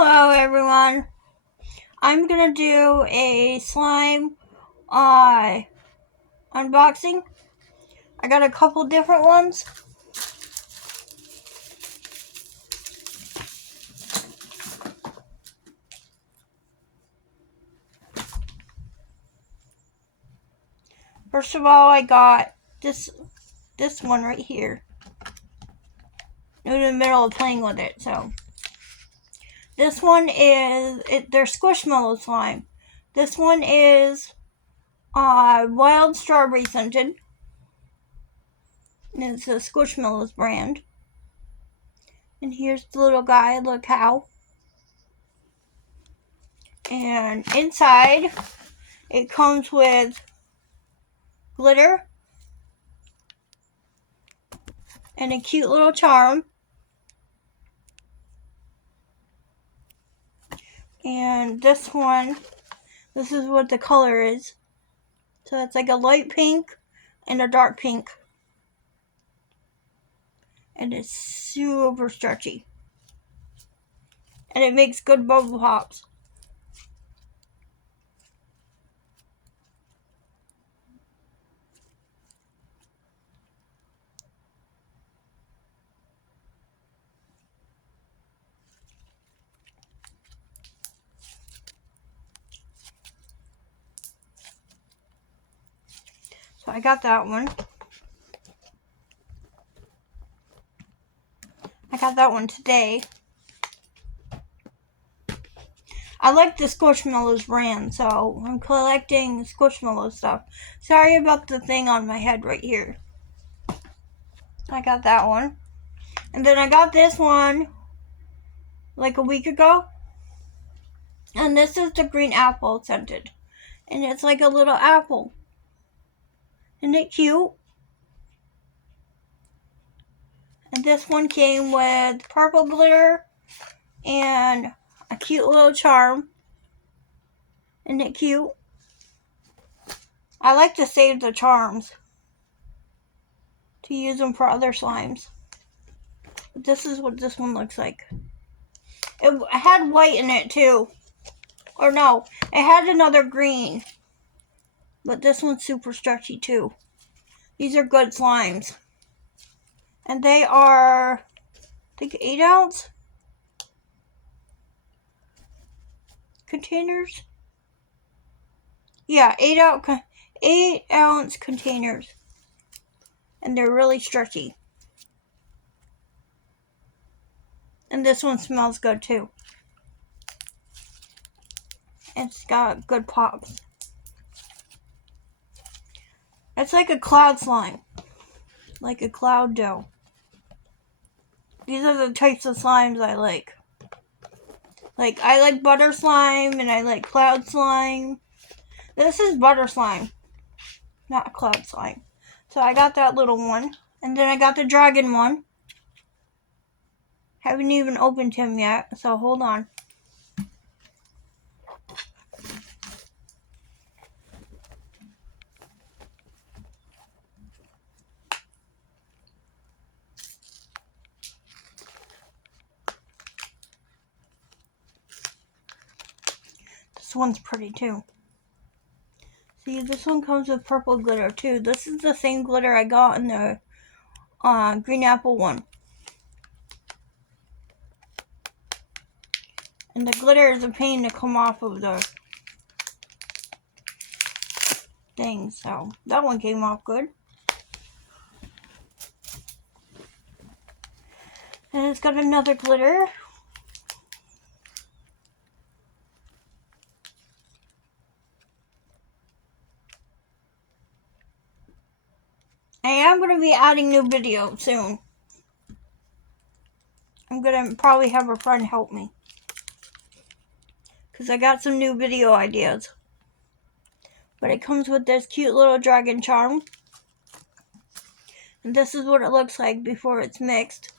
Hello everyone. I'm gonna do a slime unboxing. I got a couple different ones. First of all, I got this one right here. I'm in the middle of playing with it, so this one is they're Squishmallow slime. This one is wild strawberry scented. And it's a Squishmallows brand. And here's the little guy, look how. And inside it comes with glitter and a cute little charm. And this one, this is what the color is. So it's like a light pink and a dark pink. And it's super stretchy. And it makes good bubble pops. So I got that one. I got that one today. I like the Squishmallows brand, so I'm collecting Squishmallow stuff. Sorry about the thing on my head right here. I got that one. And then I got this one like a week ago. And this is the green apple scented. And it's like a little apple. Isn't it cute? And this one came with purple glitter and a cute little charm. Isn't it cute? I like to save the charms to use them for other slimes. But this is what this one looks like. It had white in it too. Or no, it had another green. But this one's super stretchy too. These are good slimes. And they are, I think, 8-ounce containers. Yeah, 8-ounce containers. And they're really stretchy. And this one smells good too. It's got good pops. It's like a cloud slime. Like a cloud dough. These are the types of slimes I like. Like, I like butter slime and I like cloud slime. This is butter slime, not cloud slime. So I got that little one. And then I got the dragon one. Haven't even opened him yet, so hold on. This one's pretty too. See, this one comes with purple glitter too. This is the same glitter I got in the green apple one. And the glitter is a pain to come off of the thing, so that one came off good. And it's got another glitter. I am going to be adding new videos soon. I'm going to probably have a friend help me. Because I got some new video ideas. But it comes with this cute little dragon charm. And this is what it looks like before it's mixed.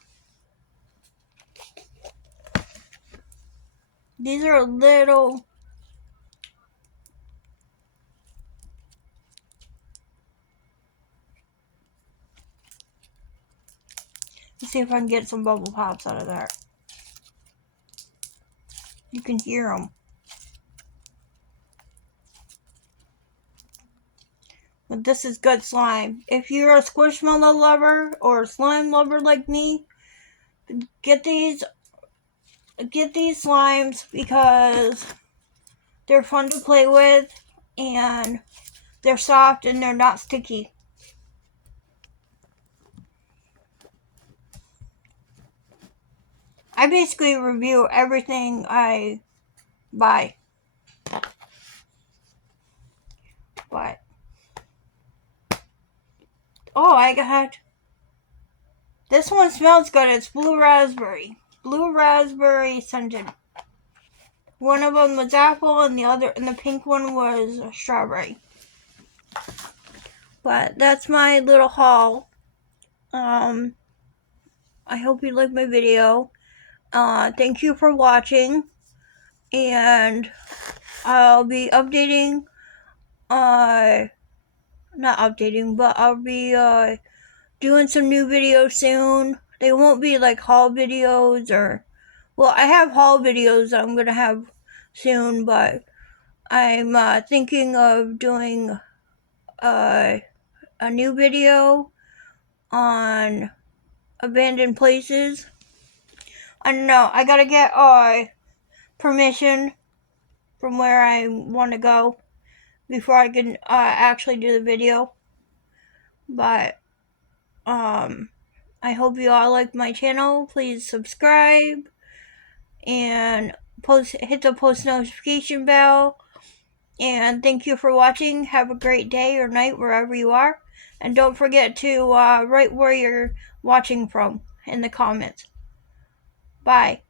These are little... Let's see if I can get some bubble pops out of that. You can hear them. But this is good slime. If you're a Squishmallow lover or a slime lover like me, get these slimes because they're fun to play with and they're soft and they're not sticky. I basically review everything I buy. But oh, I got this one smells good. It's blue raspberry scented. One of them was apple, and the pink one was strawberry. But that's my little haul. I hope you liked my video. Thank you for watching, and I'll be updating. Not updating, but I'll be doing some new videos soon. They won't be like haul videos or, well, I have haul videos that I'm gonna have soon, but I'm thinking of doing a new video on abandoned places. I don't know. I gotta get permission from where I want to go before I can actually do the video. But I hope you all like my channel. Please subscribe and hit the post notification bell. And thank you for watching. Have a great day or night wherever you are. And don't forget to write where you're watching from in the comments. Bye.